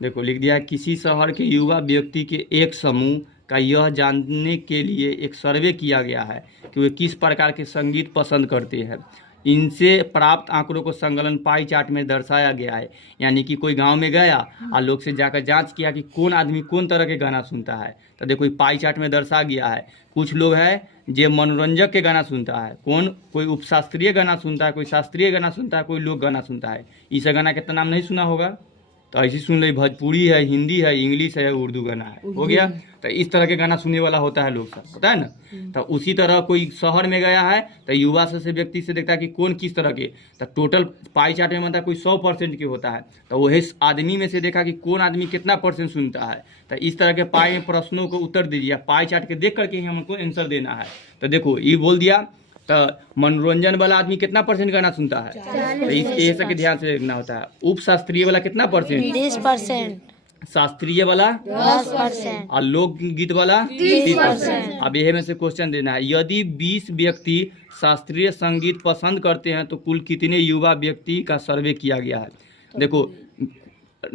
देखो लिख दिया है, किसी शहर के युवा व्यक्ति के एक समूह का यह जानने के लिए एक सर्वे किया गया है कि वे किस प्रकार के संगीत पसंद करते हैं। इनसे प्राप्त आंकड़ों को संकलन पाई चार्ट में दर्शाया गया है। यानी कि कोई गांव में गया और लोग से जाकर जांच किया कि कौन आदमी कौन तरह के गाना सुनता है, तो देखो पाई चार्ट में दर्शा गया है। कुछ लोग है जो मनोरंजक के गाना सुनता है, कोई उपशास्त्रीय गाना सुनता है, कोई शास्त्रीय गाना सुनता है, कोई लोक गाना सुनता है। इस गाना के नाम नहीं सुना होगा, तो ऐसी सुन ली, भोजपुरी है, हिंदी है, इंग्लिश है, उर्दू गाना है, हो गया। तो इस तरह के गाना सुनने वाला होता है लोग सब, पता है ना। तो उसी तरह कोई शहर में गया है तो युवा से व्यक्ति से देखता है कि कौन किस तरह के, तो टोटल पाई चार्ट में मतलब कोई 100% के होता है, तो वही आदमी में से देखा कि कौन आदमी कितना % सुनता है। तो इस तरह के पाई प्रश्नों को उत्तर दीजिए, पाई चार्ट के देख करके ही हमको आंसर देना है। तो देखो ये बोल दिया, तो मनोरंजन वाला आदमी कितना % गाना सुनता है, तो ये सब के ध्यान से देखना होता है। उप शास्त्रीय वाला कितना %? 20%। शास्त्रीय वाला 10%। और लोकगीत वाला 30%। अब यह में से क्वेश्चन देना है, यदि 20 व्यक्ति शास्त्रीय संगीत पसंद करते हैं तो कुल कितने युवा व्यक्ति का सर्वे किया गया है। देखो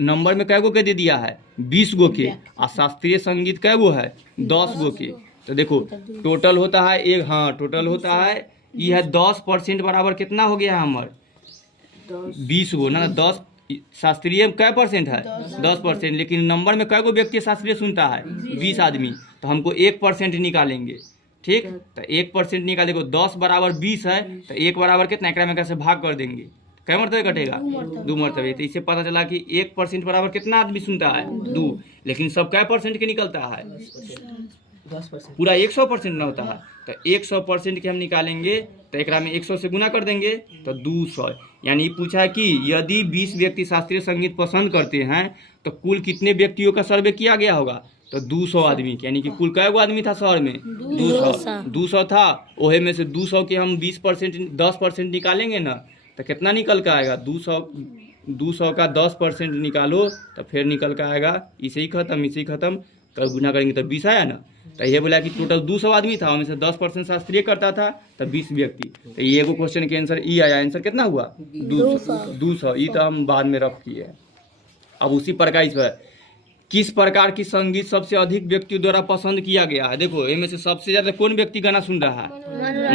नंबर में कै गो के दे दिया है, 20 गो के, और शास्त्रीय संगीत कै गो है, 10 गो के। तो देखो टोटल होता है एक, हाँ टोटल होता है ये है 10% बराबर कितना हो गया हमार 20 गो ना। 10 शास्त्रीय कै % है, 10%। लेकिन नंबर में कै गो व्यक्ति शास्त्रीय सुनता है, 20 आदमी, तो हमको 1% निकालेंगे। ठीक, तो 1% निकालेंगे, 10 बराबर 20 है, तो 1 बराबर कितना, एक में कैसे भाग कर देंगे, कै मरतबे कटेगा, 2 मरतबे। तो इससे पता चला कि 1% बराबर कितना आदमी सुनता है, 2। लेकिन सब कै % के निकलता है, पूरा 100% ना होता है। तो 100% के हम निकालेंगे तो एक में 100 से गुना कर देंगे तो 200। यानी पूछा है कि यदि 20 व्यक्ति शास्त्रीय संगीत पसंद करते हैं तो कुल कितने व्यक्तियों का सर्वे किया गया होगा, तो 200 आदमी। यानी कि कुल कै गो आदमी था शहर में, 200 था। ओहे में से 200 के हम 20% 10% निकालेंगे ना, तो कितना निकल कर आएगा, 200 का 10% निकालो तो फिर निकल कर आएगा, इसे ही खत्म, कल गुना करेंगे तो 20 आया ना। तो ये बोला कि टोटल 200 आदमी था, उनमें से 10% शास्त्रीय करता था, तो 20 व्यक्ति। तो ये को क्वेश्चन के आंसर ई आया। आंसर कितना हुआ, 200। ये तो हम बाद में रख किए। अब उसी प्रकार इस पर किस प्रकार की संगीत सबसे अधिक व्यक्तियों द्वारा पसंद किया गया है। देखो इनमें से सबसे ज्यादा कौन व्यक्ति गाना सुन रहा है,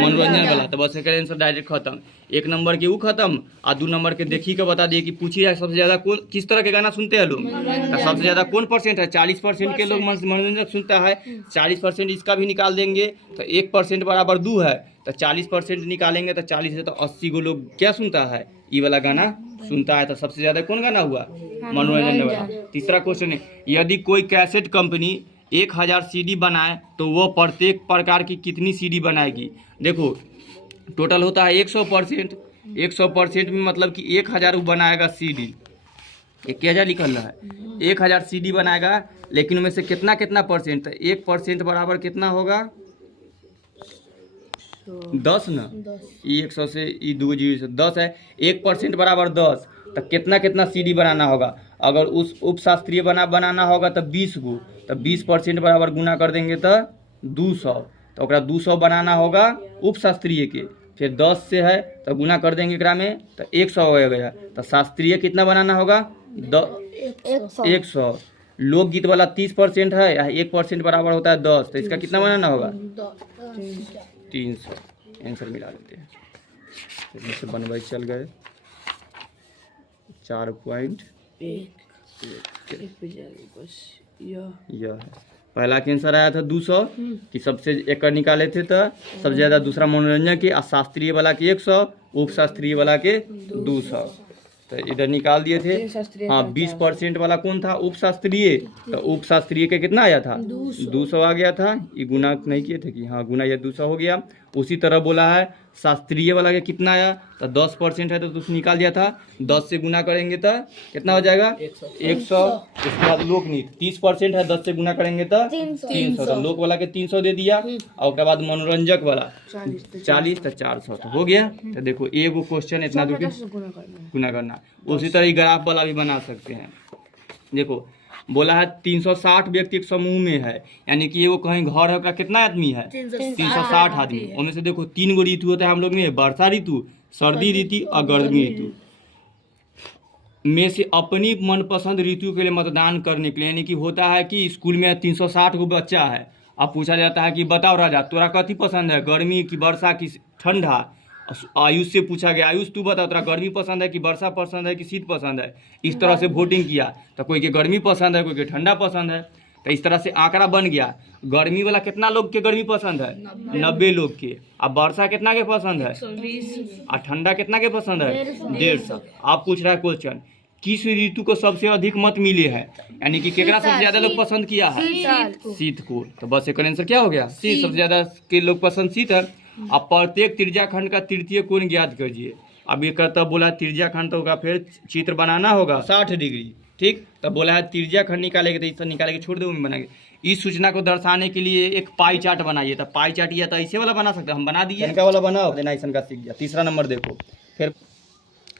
मनोरंजन वाला। तो बस इसका आंसर डायरेक्ट खत्म। 1 नंबर के वो खत्म, और 2 नंबर के देखी के बता दिए कि पूछिए सबसे ज्यादा कौन किस तरह के गाना सुनते हैं लोग। तो सबसे ज्यादा कौन % है, 40% के लोग मनोरंजक सुनता है, 40% इसका भी निकाल देंगे तो 1% बराबर 2 है। तो 40% निकालेंगे तो 40 है, तो 80 गो लोग क्या सुनता है, ये वाला गाना सुनता है। तो सबसे ज्यादा कौन गाना हुआ, मनोरंजन वाला। तीसरा क्वेश्चन है, यदि कोई कैसेट कंपनी 1000 CD बनाए तो वो प्रत्येक प्रकार की कितनी CD बनाएगी। देखो टोटल होता है 100%। 100% में मतलब कि 1000 बनाएगा CD, 1000 लिखल रहा है, 1000 CD बनाएगा। लेकिन उनमें से कितना %, तो 1% बराबर कितना होगा, 10 ना। 100 से 2 जीरो 10 है, 1% बराबर 10। तो कितना CD बनाना होगा। अगर उस उपशास्त्रीय बनाना होगा तो 20 गो, तो 20% बराबर गुना कर देंगे तो 200। तो 200 बनाना होगा उपशास्त्रीय के, फिर 10 से है तो गुना कर देंगे एकरा में तो 100 हो गया। तो शास्त्रीय कितना बनाना होगा, 100। लोकगीत वाला 30% है, 1% बराबर होता है 10, तो इसका कितना बनाना होगा, 300। आंसर मिला लेते हैं, इससे बनवाई चल गए 4 पॉइंट। यह है पहला के आंसर आया था 200 कि सबसे एक निकाले थे, तो सबसे ज़्यादा दूसरा मनोरंजन के, और शास्त्रीय वाला के 100, उपशास्त्रीय वाला के 200। तो इधर निकाल दिए थे। हाँ 20% वाला कौन था, उपशास्त्रीय। तो उपशास्त्रीय के कितना आया था, 200 आ गया था। ये गुना नहीं किए थे कि हाँ गुना, ये 200 हो गया। उसी तरह बोला है शास्त्रीय वाला के कितना आया, तो 10% है तो उसने निकाल दिया था, 10 से गुना करेंगे तो कितना हो जाएगा, 100। उसके बाद लोकनृत्य 30% है, 10 से गुना करेंगे तो 300। तो लोक वाला के 300 दे दिया, और उसके बाद मनोरंजक वाला 40, तो 400 तो हो गया। तो देखो एगो क्वेश्चन इतना दूर गुना करना। उसी तरह ग्राफ वाला भी बना सकते हैं। देखो बोला है 360 व्यक्ति एक समूह में है, यानी कि वो कहीं घर है, उसका कितना आदमी है, 360 आदमी। उनमें से देखो 3 गो ऋतु होता है हम लोग में, वर्षा ऋतु, सर्दी ऋतु और गर्मी ऋतु। में से अपनी मनपसंद ऋतु के लिए मतदान करने के लिए, यानी कि होता है कि स्कूल में 360 गो बच्चा है, अब पूछा जाता है कि बताओ राजा तोरा कथी पसंद है, गर्मी की वर्षा की ठंडा। आयुष से पूछा गया, आयुष तू बता तोरा गर्मी पसंद है कि वर्षा पसंद है कि शीत पसंद है। इस तरह से वोटिंग किया तो कोई के गर्मी पसंद है, कोई के ठंडा पसंद है, तो इस तरह से आंकड़ा बन गया। गर्मी वाला कितना लोग के गर्मी पसंद है, 90 लोग के। अब वर्षा कितना के पसंद है, और ठंडा कितना के पसंद है, 150। आप पूछ रहा है क्वेश्चन किस ऋतु को सबसे अधिक मत मिले हैं, यानी कि केकरा सबसे ज्यादा लोग पसंद किया है, शीत को। तो बस एक आंसर क्या हो गया, शीत। सबसे ज्यादा के लोग पसंद शीत है। अब प्रत्येक त्रिज्याखंड का तृतीय कोण ज्ञात कीजिए। अब ये करता बोला त्रिज्याखंड तो होगा, फिर चित्र बनाना होगा 60 डिग्री, ठीक। तो बोला है त्रिज्याखंड निकालेंगे, तो इस तरह निकालेंगे, छोड़ दो बनाएंगे। इस सूचना को दर्शाने के लिए एक पाई चार्ट बनाइए। तो पाई चार्ट या तो ऐसे वाला बना सकते हैं, हम बना दिए, इनका वाला बनाओ, देना ऐसा का सीख गया। तीसरा नंबर देखो, फिर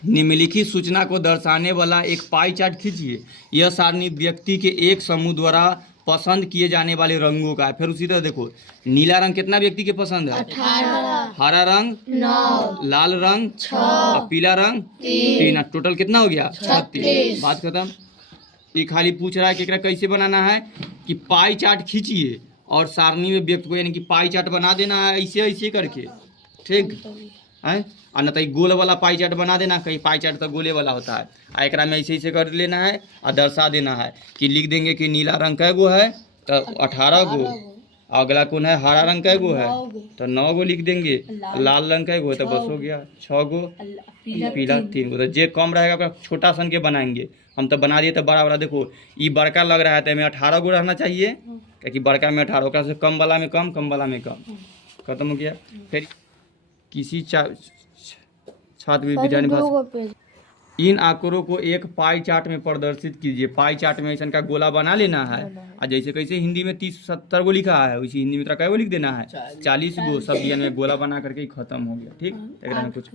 निम्नलिखित सूचना को दर्शाने वाला एक पाई चार्ट खींचिए। यह सारणी व्यक्ति के एक समूह द्वारा पसंद किए जाने वाले रंगों का है। फिर उसी तरह देखो, नीला रंग कितना व्यक्ति के पसंद है, 18, हरा रंग 9, लाल रंग 6, और पीला रंग 3। टोटल कितना हो गया, 36। बात खत्म। ये खाली पूछ रहा है कि एकरा कैसे बनाना है, कि पाई चार्ट खींचिए और सारणी में व्यक्ति को, यानी कि पाई चार्ट बना देना है ऐसे ऐसे करके, ठीक है। और न तो गोल वाला पाई चार्ट बना देना, कहीं पाई चार्ट तो गोले वाला होता है। और एकरा में ऐसे ऐसे कर लेना है और दर्शा देना है कि लिख देंगे कि नीला रंग कै गो है तो 18 गो, अगला कौन है हरा रंग कै गो है तो 9 गो लिख देंगे, लाल रंग कै गो है तो बस हो गया 6 गो, पीला 3 गो। तो जे कम रहेगा ओकरा छोटा सन के बनाएंगे, हम तो बना दिए तो बड़ा बड़ा। देखो ये बड़का लग रहा है तो हमें 18 गो रहना चाहिए, क्योंकि बड़का में 18, ओकरा से कम वाला में कम, कम वाला में कम। खत्म हो गया। फिर किसी छात्र विद्यार्थी इन आंकड़ों को एक पाई चार्ट में प्रदर्शित कीजिए। पाई चार्ट में ऐसा का गोला बना लेना है, और जैसे कैसे हिंदी में 30-70 गो लिखा है, वैसे हिंदी में कै गो लिख देना है, 40 गो। सब में गोला बना करके ही खत्म हो गया, ठीक। एक कुछ